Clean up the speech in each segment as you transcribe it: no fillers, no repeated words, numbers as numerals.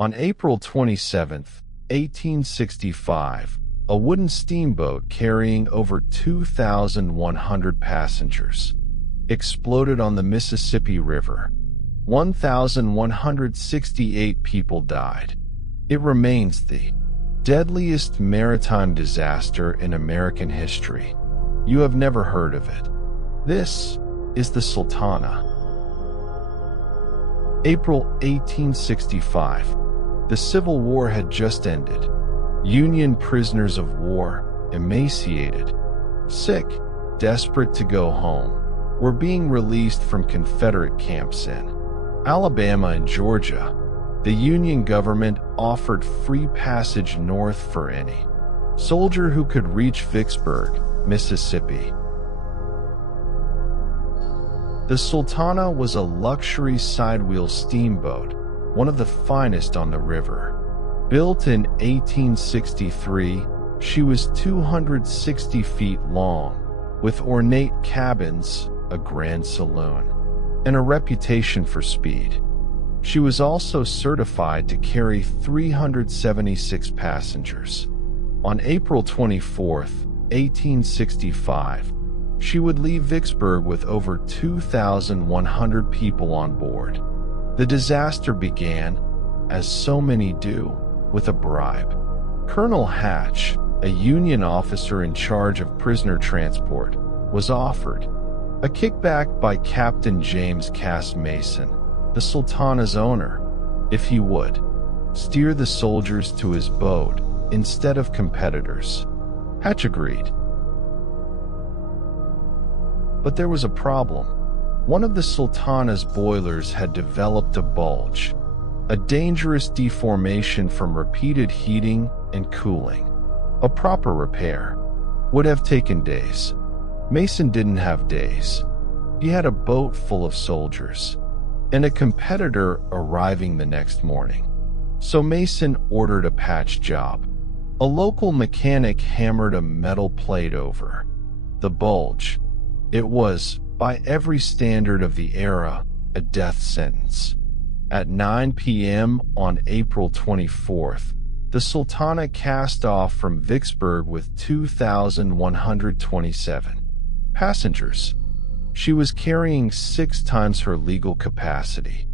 On April 27, 1865, a wooden steamboat carrying over 2,100 passengers exploded on the Mississippi River. 1,168 people died. It remains the deadliest maritime disaster in American history. You have never heard of it. This is the Sultana. April 1865. The Civil War had just ended. Union prisoners of war, emaciated, sick, desperate to go home, were being released from Confederate camps in Alabama and Georgia. The Union government offered free passage north for any soldier who could reach Vicksburg, Mississippi. The Sultana was a luxury sidewheel steamboat, one of the finest on the river. Built in 1863, she was 260 feet long, with ornate cabins, a grand saloon, and a reputation for speed. She was also certified to carry 376 passengers. On April 24, 1865, she would leave Vicksburg with over 2,100 people on board. The disaster began, as so many do, with a bribe. Colonel Hatch, a Union officer in charge of prisoner transport, was offered a kickback by Captain James Cass Mason, the Sultana's owner, if he would steer the soldiers to his boat instead of competitors. Hatch agreed. But there was a problem. One of the Sultana's boilers had developed a bulge, a dangerous deformation from repeated heating and cooling. A proper repair would have taken days. Mason didn't have days. He had a boat full of soldiers and a competitor arriving the next morning. So Mason ordered a patch job. A local mechanic hammered a metal plate over the bulge. It was, by every standard of the era, a death sentence. At 9 p.m. on April 24th, the Sultana cast off from Vicksburg with 2,127 passengers. She was carrying 6 times her legal capacity.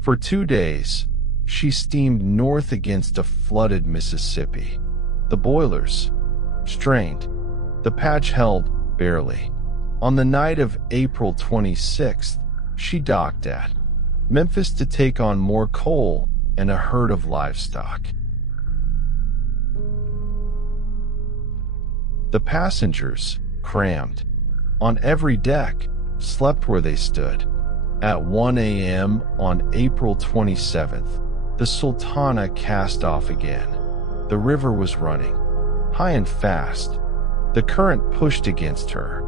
For 2 days, she steamed north against a flooded Mississippi. The boilers strained. The patch held, barely. On the night of April 26th, she docked at Memphis to take on more coal and a herd of livestock. The passengers, crammed on every deck, slept where they stood. At 1 a.m. on April 27th, the Sultana cast off again. The river was running, high and fast. The current pushed against her.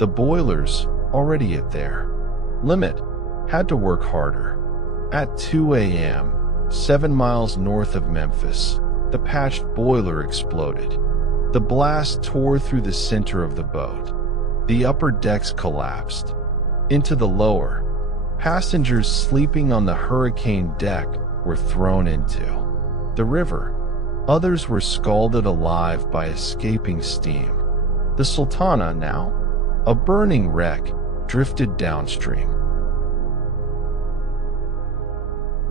The boilers, already at their limit, had to work harder. At 2 a.m., 7 miles north of Memphis, the patched boiler exploded. The blast tore through the center of the boat. The upper decks collapsed. Into the lower, passengers sleeping on the hurricane deck were thrown into the river. Others were scalded alive by escaping steam. The Sultana, now a burning wreck, drifted downstream.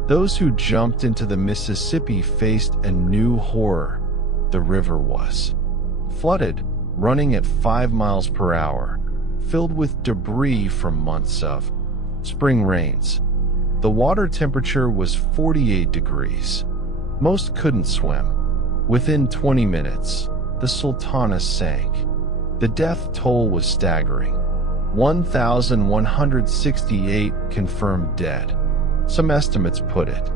Those who jumped into the Mississippi faced a new horror. The river was flooded, running at 5 miles per hour, filled with debris from months of spring rains. The water temperature was 48 degrees. Most couldn't swim. Within 20 minutes, the Sultana sank. The death toll was staggering. 1,168 confirmed dead. Some estimates put it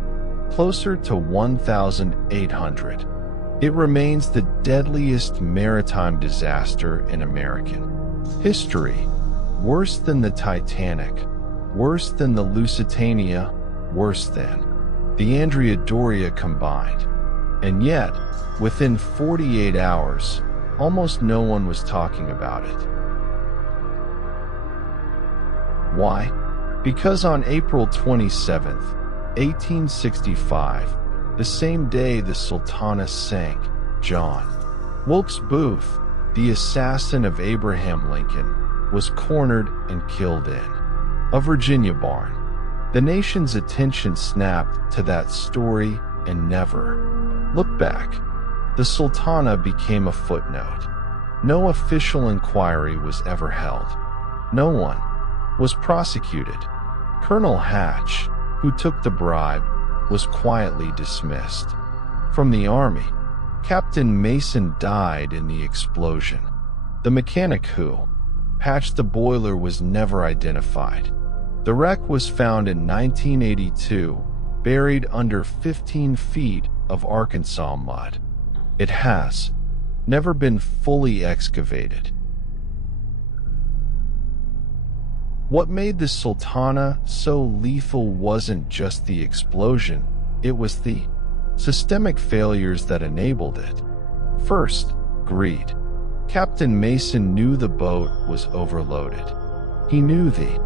closer to 1,800. It remains the deadliest maritime disaster in American history. Worse than the Titanic, worse than the Lusitania, worse than the Andrea Doria combined. And yet, within 48 hours, almost no one was talking about it. Why? Because on April 27, 1865, The same day the Sultana sank, John Wilkes Booth, the assassin of Abraham Lincoln, was cornered and killed in a Virginia barn. The nation's attention snapped to that story and never looked back. The Sultana became a footnote. No official inquiry was ever held. No one was prosecuted. Colonel Hatch, who took the bribe, was quietly dismissed from the Army. Captain Mason died in the explosion. The mechanic who patched the boiler was never identified. The wreck was found in 1982, buried under 15 feet of Arkansas mud. It has never been fully excavated. What made the Sultana so lethal wasn't just the explosion, it was the systemic failures that enabled it. First, greed. Captain Mason knew the boat was overloaded. He knew the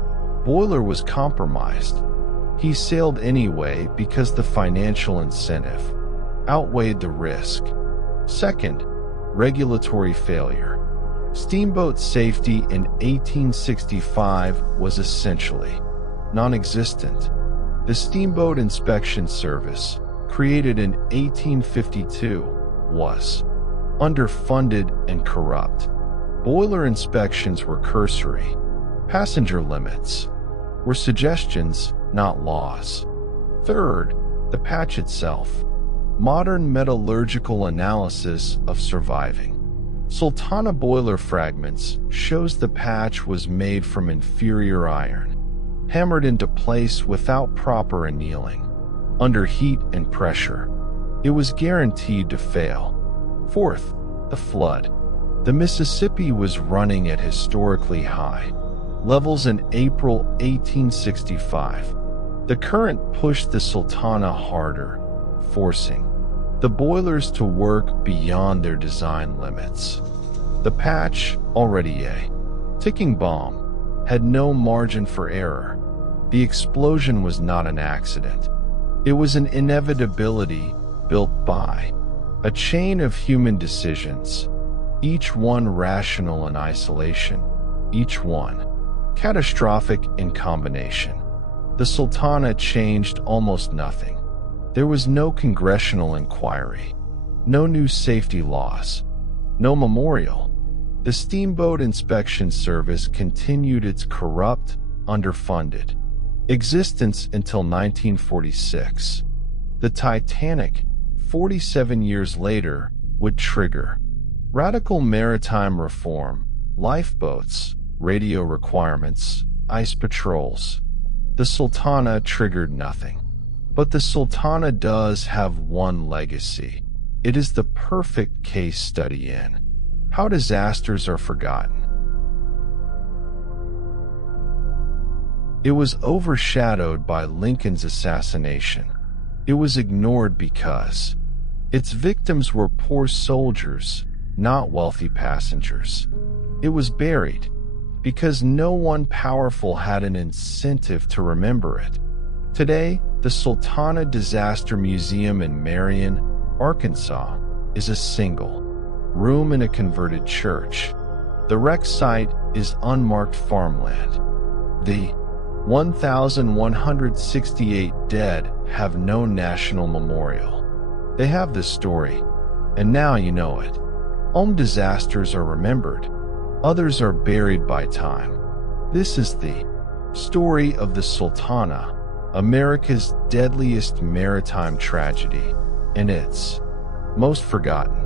boiler was compromised. He sailed anyway because the financial incentive outweighed the risk. Second, regulatory failure. Steamboat safety in 1865 was essentially non-existent. The Steamboat Inspection Service, created in 1852, was underfunded and corrupt. Boiler inspections were cursory. Passenger limits were suggestions, not laws. Third, the patch itself. Modern metallurgical analysis of surviving Sultana boiler fragments shows the patch was made from inferior iron, hammered into place without proper annealing. Under heat and pressure, it was guaranteed to fail. Fourth, the flood. The Mississippi was running at historically high levels in April 1865. The current pushed the Sultana harder, forcing the boilers to work beyond their design limits. The patch, already a ticking bomb, had no margin for error. The explosion was not an accident. It was an inevitability built by a chain of human decisions, each one rational in isolation, each one catastrophic in combination. The Sultana changed almost nothing. There was no congressional inquiry, no new safety laws, no memorial. The Steamboat Inspection Service continued its corrupt, underfunded existence until 1946. The Titanic, 47 years later, would trigger radical maritime reform, lifeboats, radio requirements, ice patrols. The Sultana triggered nothing. But the Sultana does have one legacy. It is the perfect case study in how disasters are forgotten. It was overshadowed by Lincoln's assassination. It was ignored because its victims were poor soldiers, not wealthy passengers. It was buried because no one powerful had an incentive to remember it. Today, the Sultana Disaster Museum in Marion, Arkansas, is a single room in a converted church. The wreck site is unmarked farmland. The 1,168 dead have no national memorial. They have the story, and now you know it. Some disasters are remembered. Others are buried by time. This is the story of the Sultana, America's deadliest maritime tragedy, and it's most forgotten.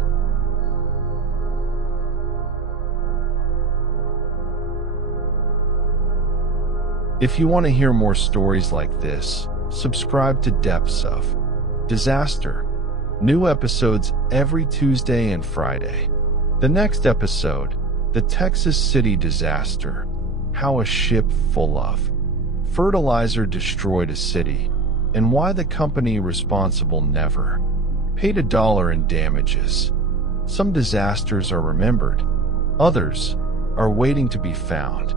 If you want to hear more stories like this, subscribe to Depths of Disaster. New episodes every Tuesday and Friday. The next episode, the Texas City disaster, how a ship full of fertilizer destroyed a city, and why the company responsible never paid $1 in damages. Some disasters are remembered, others are waiting to be found.